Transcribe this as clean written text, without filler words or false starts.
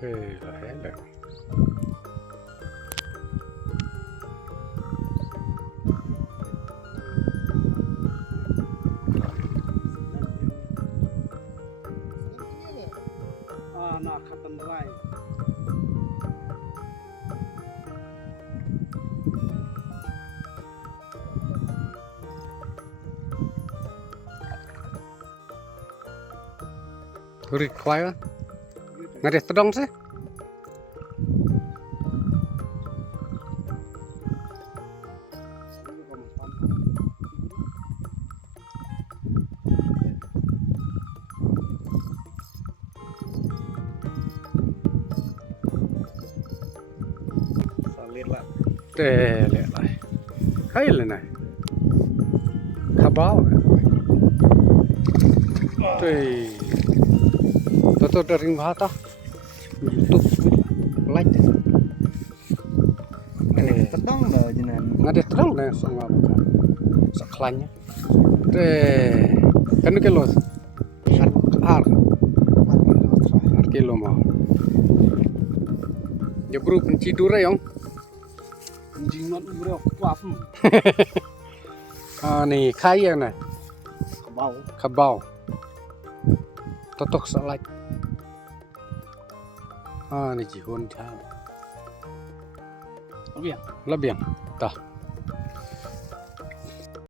Thế là hết rồi. Nak khatam lai. Kurit khoai á. Nggak ada tedong sih. Salir lah. Thế lại. Hay là này. Khá báo. Thế. Toto dari bahata. YouTube like. Ini ketong dah jenengan. Nggak ada tedong deh sama bukan. Seklannya. Thế. Kan kilo. Ar. Ar kilo mah. Ya grup pencidur ya, Yong. Jimat berapa kuat? Nih kaya nih. Kebau. Kabau. Totok salai. Nih jihun cha. Lebih ya? Lebih. Tah.